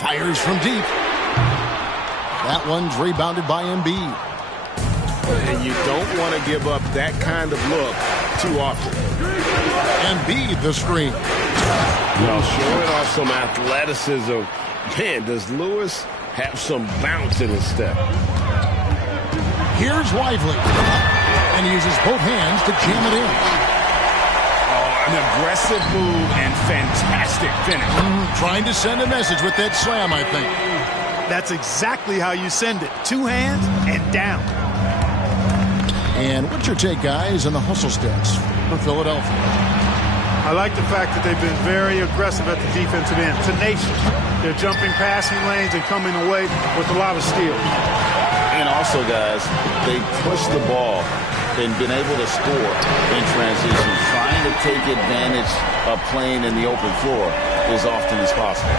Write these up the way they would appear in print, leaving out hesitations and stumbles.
Fires from deep. That one's rebounded by Embiid. And you don't want to give up that kind of look too often. Embiid the screen. Well, showing off some athleticism. Man, does Lewis have some bounce in his step. Here's Lively. And he uses both hands to jam it in. An aggressive move and fantastic finish. Trying to send a message with that slam, I think. That's exactly how you send it. Two hands and down. And what's your take, guys, on the hustle stats for Philadelphia? I like the fact that they've been very aggressive at the defensive end. Tenacious. They're jumping passing lanes and coming away with a lot of steals. And also, guys, they push the ball and been able to score in transition, trying to take advantage of playing in the open floor as often as possible.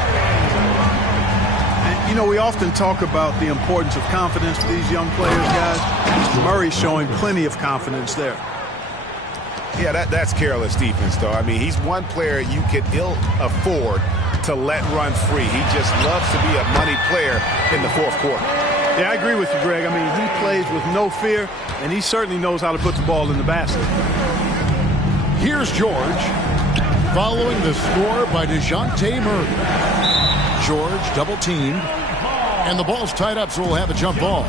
And, you know, we often talk about the importance of confidence for these young players, guys. Murray's showing plenty of confidence there. Yeah, that's careless defense, though. I mean, he's one player you can ill afford to let run free. He just loves to be a money player in the fourth quarter. Yeah, I agree with you, Greg. I mean, he plays with no fear, and he certainly knows how to put the ball in the basket. Here's George, following the score by DeJounte Murray. George double-teamed, and the ball's tied up, so we'll have a jump ball.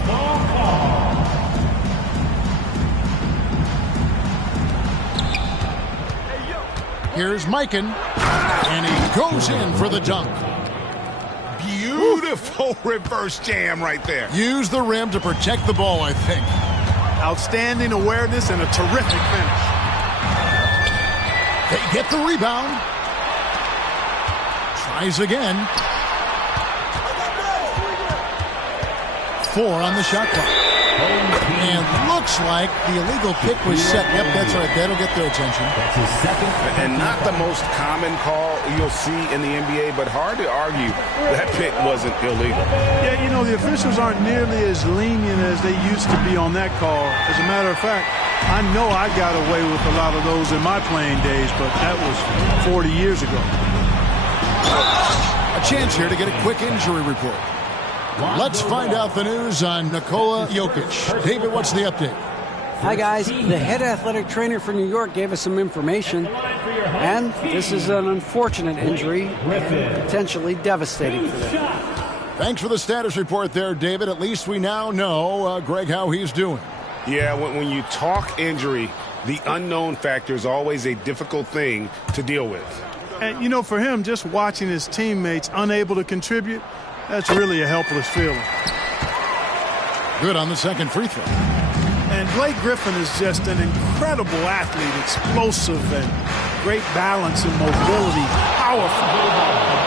Here's Mikan, and he goes in for the dunk. Beautiful reverse jam right there. Use the rim to protect the ball, I think. Outstanding awareness and a terrific finish. They get the rebound. Tries again. 4 on the shot clock. And looks like the illegal pick was set. Yep, that's right. That'll get their attention. And not the most common call you'll see in the NBA, but hard to argue that pick wasn't illegal. Yeah, you know, the officials aren't nearly as lenient as they used to be on that call. As a matter of fact, I know I got away with a lot of those in my playing days, but that was 40 years ago. A chance here to get a quick injury report. Let's find out the news on Nikola Jokic. David, what's the update? Hi, guys. The head athletic trainer for New York gave us some information, and this is an unfortunate injury, potentially devastating for them. Thanks for the status report there, David. At least we now know, Greg, how he's doing. Yeah, when you talk injury, the unknown factor is always a difficult thing to deal with. And, you know, for him, just watching his teammates unable to contribute, that's really a helpless feeling. Good on the second free throw. And Blake Griffin is just an incredible athlete, explosive and great balance and mobility, powerful.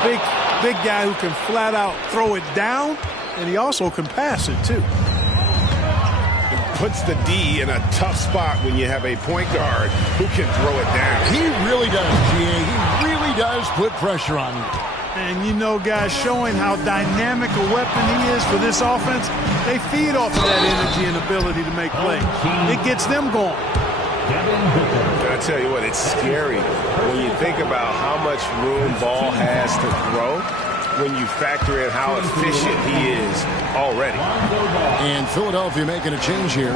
A big guy who can flat out throw it down, and he also can pass it too. Puts the D in a tough spot when you have a point guard who can throw it down. He really does, GA. He really does put pressure on you. And, you know, guys, showing how dynamic a weapon he is for this offense, they feed off of that energy and ability to make plays. It gets them going. I tell you what, it's scary when you think about how much room Ball has to throw when you factor in how efficient he is already. And Philadelphia making a change here.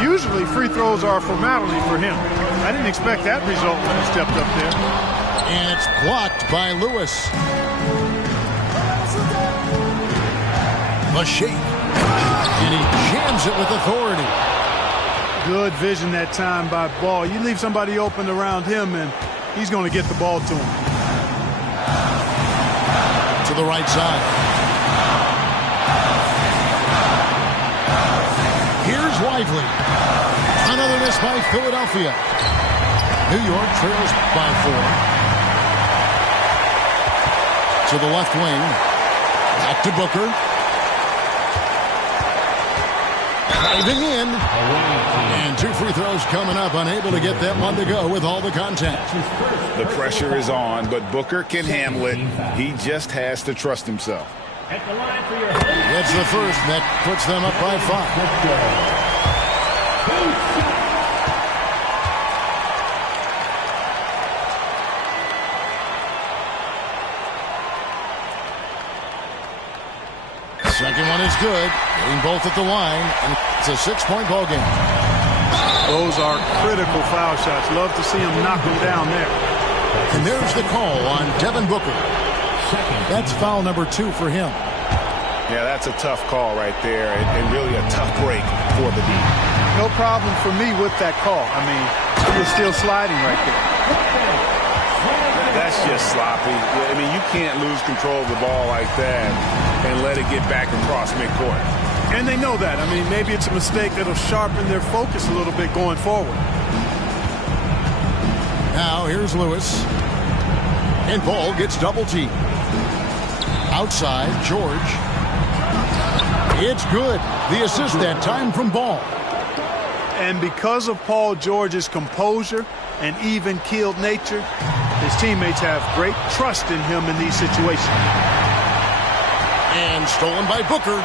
Usually free throws are a formality for him. I didn't expect that result when he stepped up there. And it's blocked by Lewis. The shake. And he jams it with authority. Good vision that time by Ball. You leave somebody open around him, and he's going to get the ball to him. To the right side. Here's Lively. Another miss by Philadelphia. New York trails by 4. To the left wing. Back to Booker. Diving in. And 2 free throws coming up. Unable to get that one to go with all the contact. The pressure is on, but Booker can handle it. He just has to trust himself. Gets the first. That puts them up by 5. Second one is good. Getting both at the line, and it's a 6-point ball game. Those are critical foul shots. Love to see him knock them down there. And there's the call on Devin Booker. That's foul number 2 for him. Yeah, that's a tough call right there, and really a tough break for the D. No problem for me with that call. I mean, he was still sliding right there. That's just sloppy. I mean, you can't lose control of the ball like that and let it get back across midcourt. And they know that. I mean, maybe it's a mistake that'll sharpen their focus a little bit going forward. Now here's Lewis. And Ball gets double teamed. Outside, George. It's good. The assist that time from Ball. And because of Paul George's composure and even-keeled nature, his teammates have great trust in him in these situations. And stolen by Booker.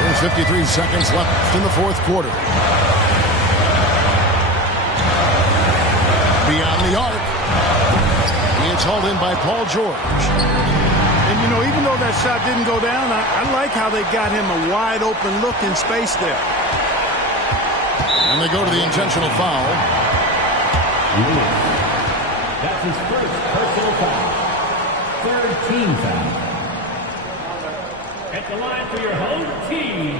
There's 53 seconds left in the fourth quarter. Beyond the arc. It's hauled in by Paul George. And, you know, even though that shot didn't go down, I like how they got him a wide-open look in space there. And they go to the intentional foul. That's his first personal foul. Third team foul. At the line for your home team,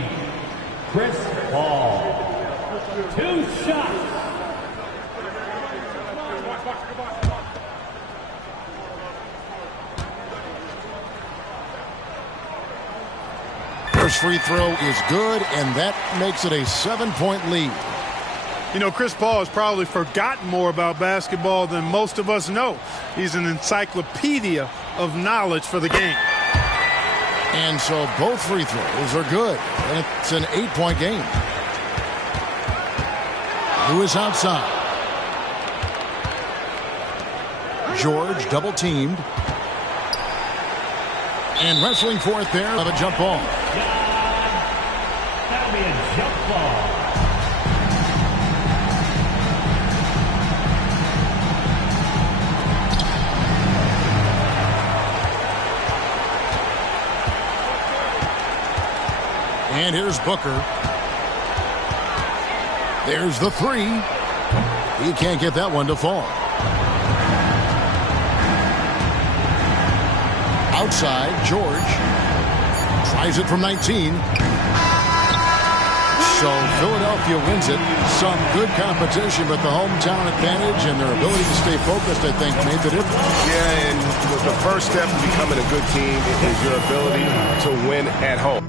Chris Paul. 2 shots. First free throw is good, and that makes it a 7-point lead. You know, Chris Paul has probably forgotten more about basketball than most of us know. He's an encyclopedia of knowledge for the game. And so both free throws are good, and it's an 8-point game. Lewis outside. George double teamed. And wrestling for it there of a jump ball. That'll be a jump ball. And here's Booker. There's the 3. He can't get that one to fall. Outside, George tries it from 19. So Philadelphia wins it. Some good competition, but the hometown advantage and their ability to stay focused, I think, made the difference. Yeah, and the first step to becoming a good team is your ability to win at home.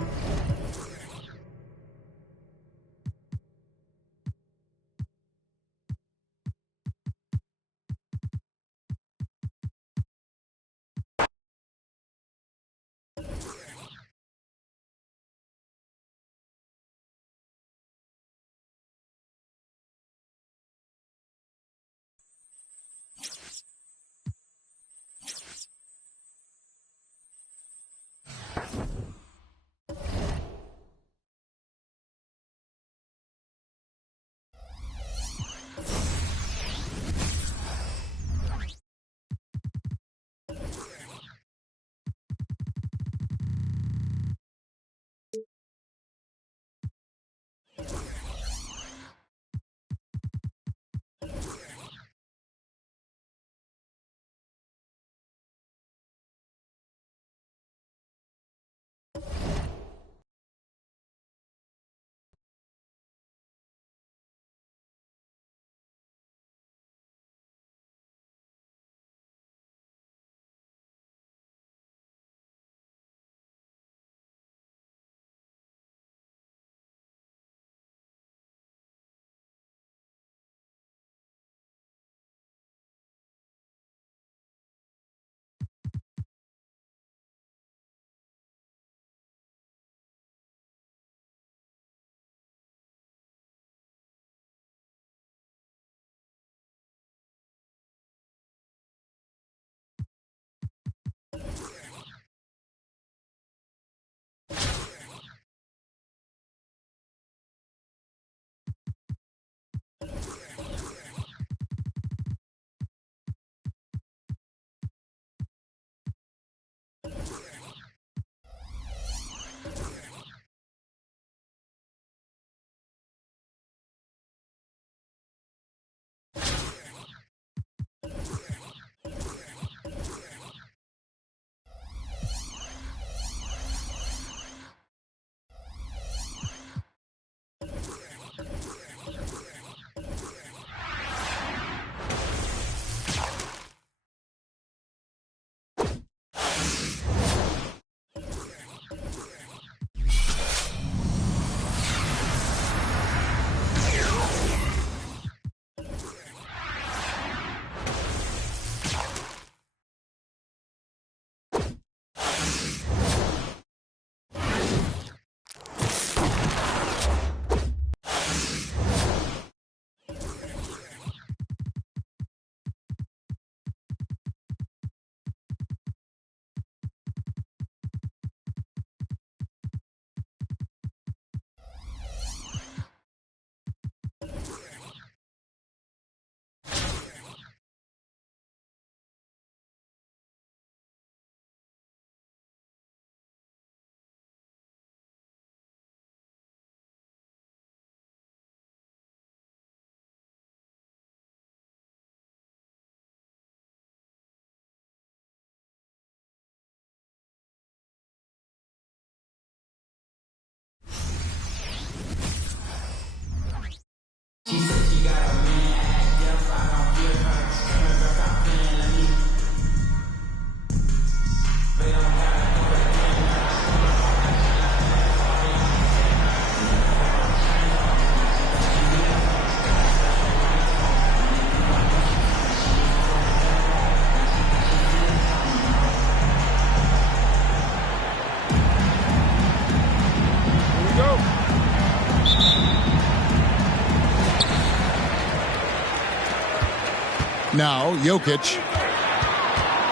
Now, Jokic.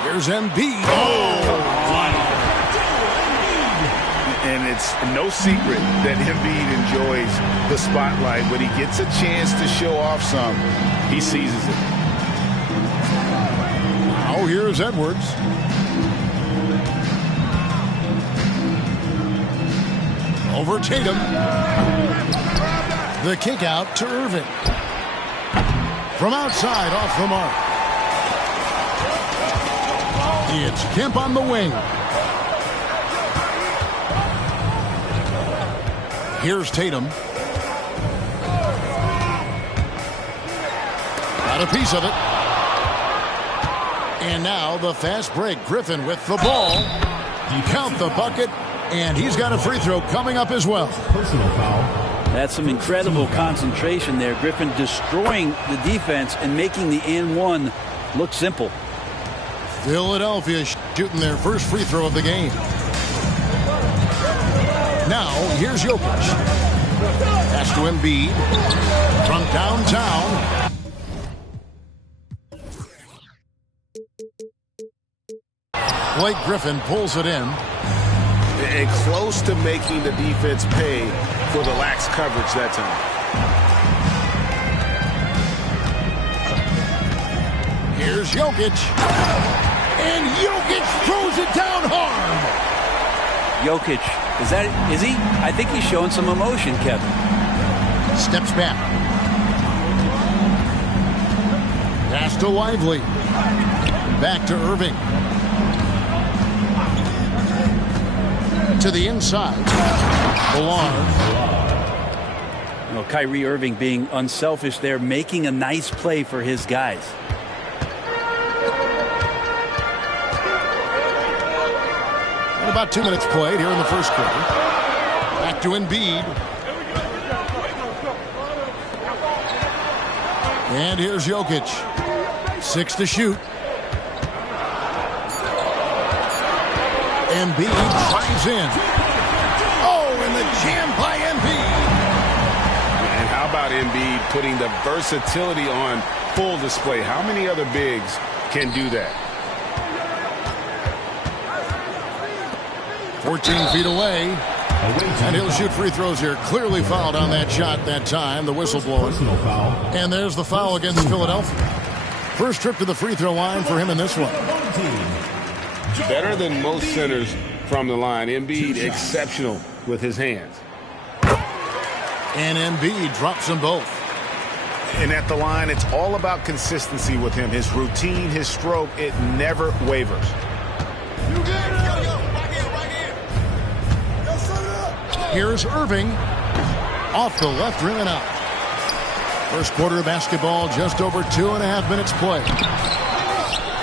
Here's Embiid. And it's no secret that Embiid enjoys the spotlight. When he gets a chance to show off some, he seizes it. Now, here's Edwards. Over Tatum. The kick out to Irving. From outside, off the mark. It's Kemp on the wing. Here's Tatum. Got a piece of it. And now the fast break. Griffin with the ball. Count the bucket. And he's got a free throw coming up as well. Personal foul. That's some incredible concentration there. Griffin destroying the defense and making the and one look simple. Philadelphia shooting their first free throw of the game. Now, here's Jokic. Pass to Embiid from downtown. Blake Griffin pulls it in. And close to making the defense pay for the lax coverage that time. Here's Jokic. And Jokic throws it down hard. Jokic, is he? I think he's showing some emotion, Kevin. Steps back. Pass to Lively. Back to Irving. To the inside. Ballard. Well, Kyrie Irving being unselfish there, making a nice play for his guys. And about 2 minutes played here in the first quarter. Back to Embiid. And here's Jokic. 6 to shoot. Embiid drives in. Oh, and the jam by Embiid. And how about Embiid putting the versatility on full display? How many other bigs can do that? 14 feet away. And he'll shoot free throws here. Clearly fouled on that shot that time. The whistle blowing. Personal foul. And there's the foul against Philadelphia. First trip to the free throw line for him in this one. Better than most centers from the line. Embiid exceptional with his hands. And Embiid drops them both. And at the line, it's all about consistency with him. His routine, his stroke, it never wavers. Here's Irving. Off the left rim and out. First quarter of basketball, just over 2.5 minutes played.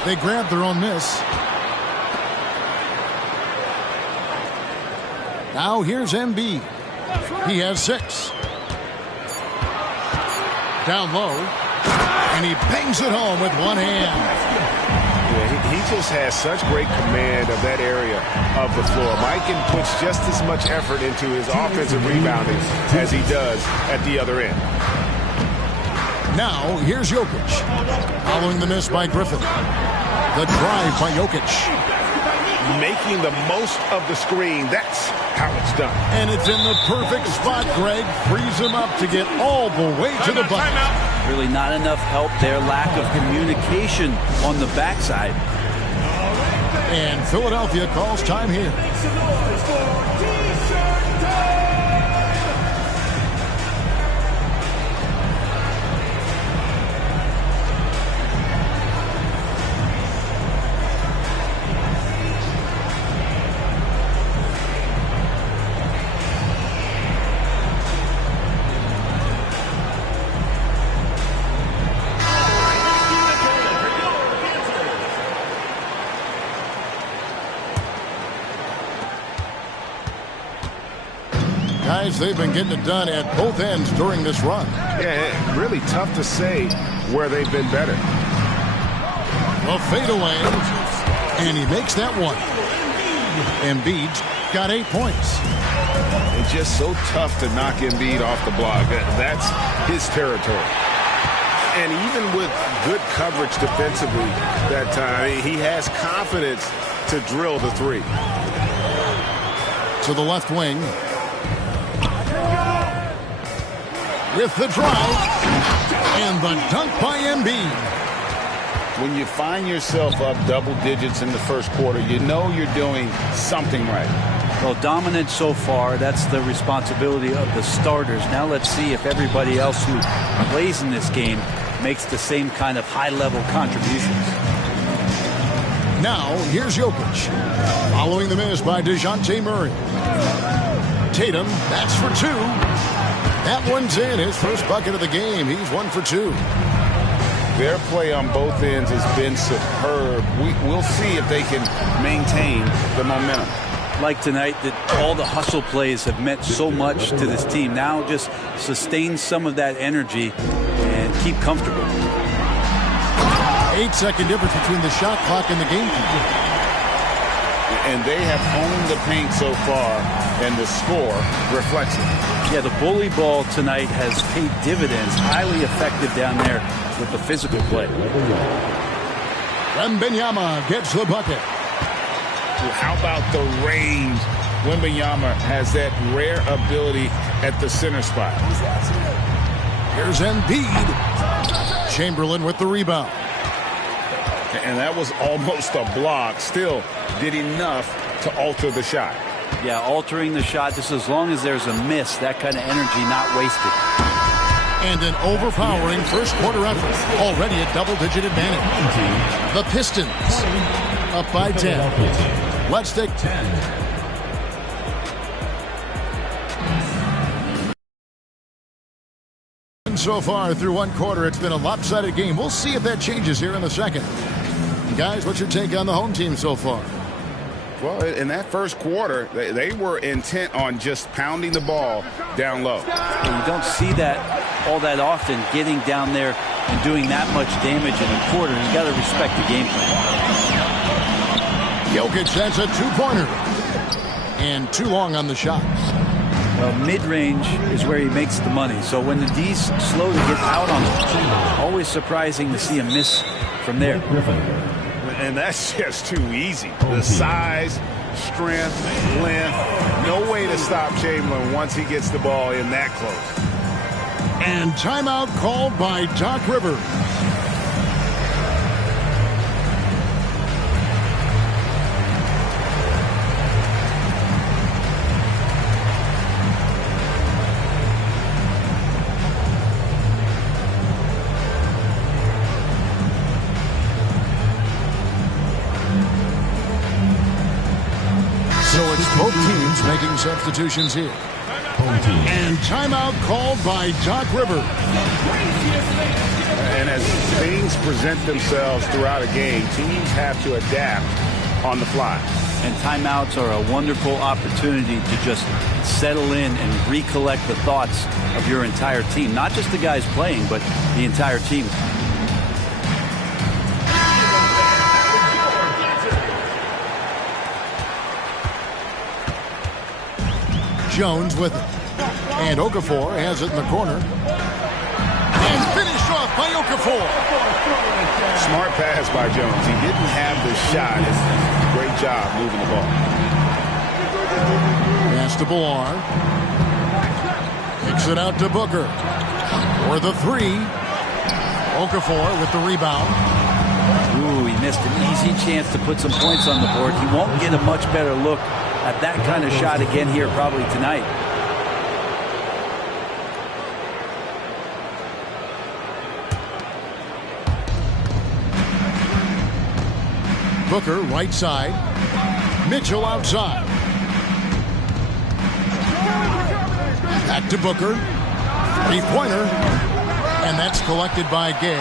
They grabbed their own miss. Now here's Embiid. He has 6. Down low. And he bangs it home with one hand. Yeah, he just has such great command of that area of the floor. Mikan puts just as much effort into his offensive rebounding as he does at the other end. Now here's Jokic. Following the miss by Griffin. The drive by Jokic. Making the most of the screen. That's how it's done. And it's in the perfect spot, Greg. Frees him up to get all the way to the bucket. Really not enough help there. Lack of communication on the backside. And Philadelphia calls time here. Guys, they've been getting it done at both ends during this run. Yeah, really tough to say where they've been better. A fadeaway, and he makes that one. Embiid's got 8 points. It's just so tough to knock Embiid off the block. That's his territory. And even with good coverage defensively that time, he has confidence to drill the three. To the left wing. With the drive. And the dunk by Embiid. When you find yourself up double digits in the first quarter, you know you're doing something right. Well, dominant so far. That's the responsibility of the starters. Now let's see if everybody else who plays in this game makes the same kind of high-level contributions. Now, here's Jokic. Following the miss by DeJounte Murray. Tatum, that's for two. That one's in. His first bucket of the game. He's 1 for 2. Their play on both ends has been superb. We'll see if they can maintain the momentum. Like tonight, that all the hustle plays have meant so much to this team. Now just sustain some of that energy and keep comfortable. 8-second difference between the shot clock and the game clock. And they have owned the paint so far, and the score reflects it. Yeah, the bully ball tonight has paid dividends. Highly effective down there with the physical play. Wembanyama gets the bucket. Well, how about the range? Wembanyama has that rare ability at the center spot. Here's Embiid. Chamberlain with the rebound. And that was almost a block. Still did enough to alter the shot. Yeah, altering the shot just as long as there's a miss. That kind of energy not wasted. And an overpowering first quarter effort. Already a double-digit advantage. The Pistons up by 10. Let's take 10. So far through one quarter, it's been a lopsided game. We'll see if that changes here in the second. Guys, what's your take on the home team so far? Well, in that first quarter, they were intent on just pounding the ball down low. And you don't see that all that often, getting down there and doing that much damage in a quarter. You got to respect the game plan. Jokic, that's a two-pointer. And too long on the shots. Well, mid-range is where he makes the money. So when the D's slow to get out on him, always surprising to see a miss from there. And that's just too easy. The size, strength, length, no way to stop Chamberlain once he gets the ball in that close. And timeout called by Doc Rivers. So it's both teams making substitutions here. And timeout called by Doc Rivers. And as things present themselves throughout a game, teams have to adapt on the fly. And timeouts are a wonderful opportunity to just settle in and recollect the thoughts of your entire team. Not just the guys playing, but the entire team. Jones with it. And Okafor has it in the corner. And finished off by Okafor. Smart pass by Jones. He didn't have the shot. Great job moving the ball. Pass to Bilal. Kicks it out to Booker. For the three. Okafor with the rebound. Ooh, he missed an easy chance to put some points on the board. He won't get a much better look at that kind of shot again here probably tonight. Booker right side. Mitchell outside. Back to Booker. Three-pointer. And that's collected by Gay.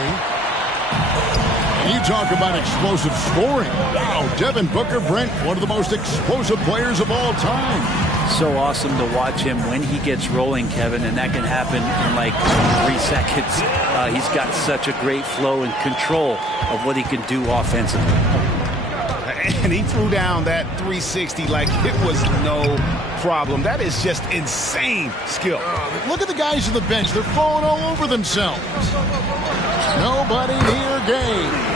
And you talk about explosive scoring. Wow, Devin Booker, Brent, one of the most explosive players of all time. So awesome to watch him when he gets rolling, Kevin, and that can happen in like 3 seconds. He's got such a great flow and control of what he can do offensively. And he threw down that 360 like it was no problem. That is just insane skill. Look at the guys on the bench. They're falling all over themselves. Nobody near game.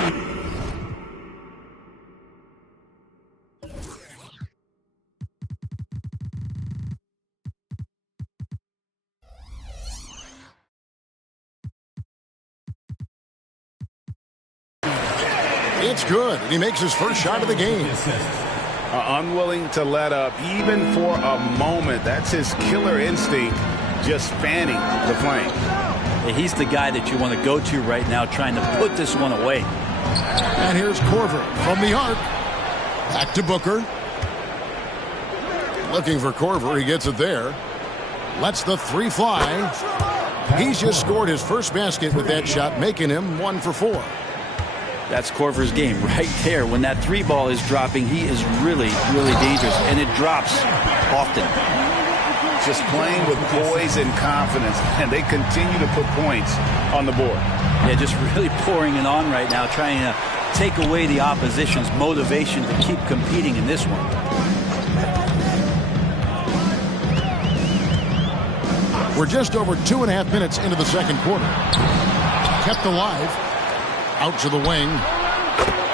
It's good, and he makes his first shot of the game. Unwilling to let up even for a moment. That's his killer instinct, just fanning the flame. He's the guy that you want to go to right now, trying to put this one away. And here's Korver from the arc. Back to Booker. Looking for Korver. He gets it there. Lets the three fly. He's just scored his first basket with that shot, making him 1 for 4. That's Korver's game right there. When that three ball is dropping, he is really, really dangerous, and it drops often. Just playing with poise and confidence, and they continue to put points on the board. Yeah, just really pouring it on right now, trying to take away the opposition's motivation to keep competing in this one. We're just over 2.5 minutes into the second quarter. Kept alive. Out to the wing.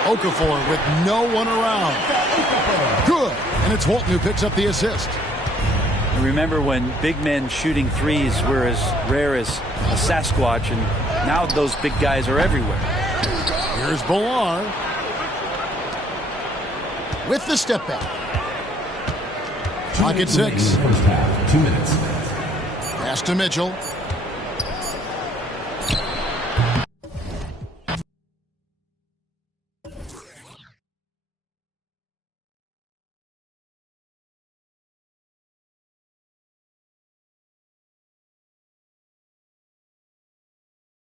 Okafor with no one around. Good. And it's Walton who picks up the assist. And remember when big men shooting threes were as rare as a Sasquatch, and now those big guys are everywhere. Here's Bolar. With the step back. Clock at 6. 2 minutes. Pass to Mitchell.